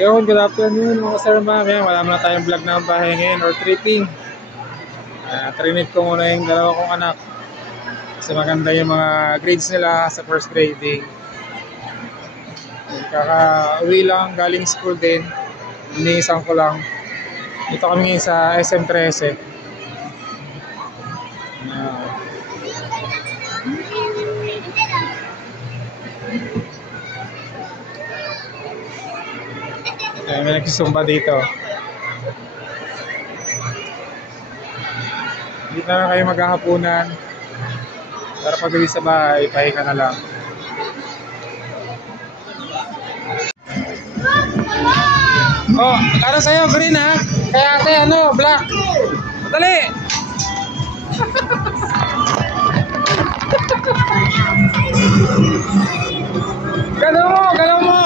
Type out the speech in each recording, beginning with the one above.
Yun, good afternoon mga sir ma'am. Yan, wala muna tayong vlog ng bahay ngayon or tripping. Trinit ko muna yung dalawa kong anak. Kasi maganda yung mga grades nila sa first grading. Kaka-uwi lang, galing school din. Iniisang ko lang. Dito kami ngayon sa SM13. May nagsusumba dito. Dito na kayo maghahapunan. Para pag-uwi sa bahay, pahinga na lang. Oh, para sa'yo, green ha? Kaya ate, ano, black. Dali! Galaw mo, galaw mo!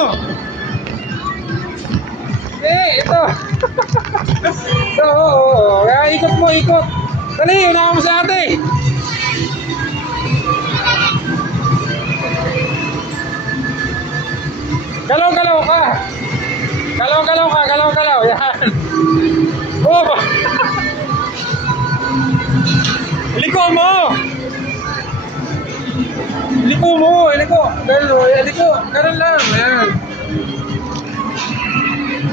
Ito. Ito, oo. Kaya ikot mo, ikot. Dali, unahan mo sa ate. Galaw-galaw ka. Galaw-galaw ka, galaw-galaw. Yan. Oh. Iliko mo. Iliko mo, iliko. Iliko. Ganun lang. Ayan.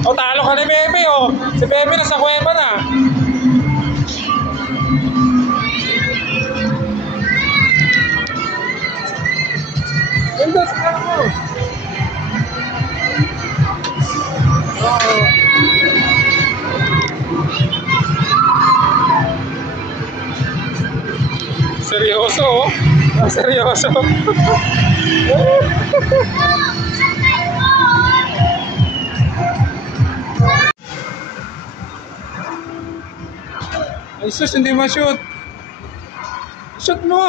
O, talo ka ni Bebe, o. Si Bebe nasa kuweba na. Ganda, sakang mo. Oo. Seryoso, o. Seryoso. Ay sus, hindi ma-shoot. Shoot mo.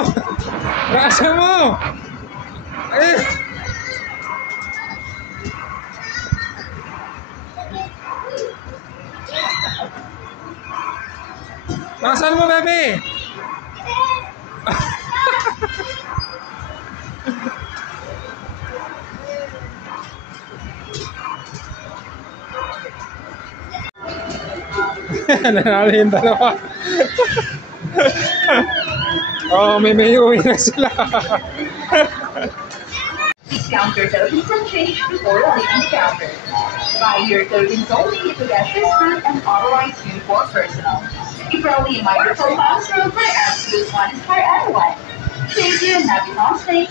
Rasa mo. Ay. Nasaan mo, bebe? Nanalo yung dalawa. Oh, may uwi na sila. Discounter tokens and change before leaving the counter. Buy your tokens only if the cash is good and authorize you for personal. You probably in my virtual classroom for the absolute one is for everyone. Thank you and happy holiday.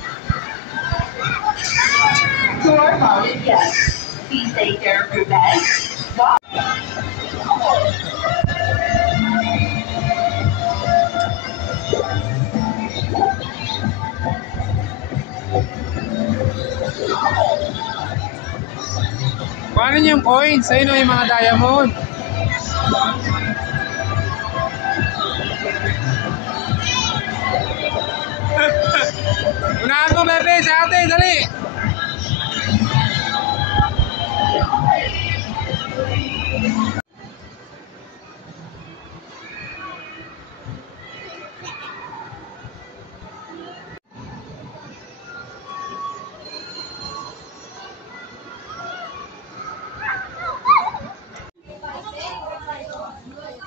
To our valued guests, please take care of your bags. Bye. Paano yung coins? Ayun o yung mga diamond. Unahan mo, bebe, sa ate, dali!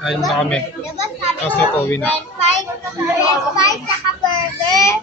Ayun na kami. Tapos na pauwi na. French fries, saka burger.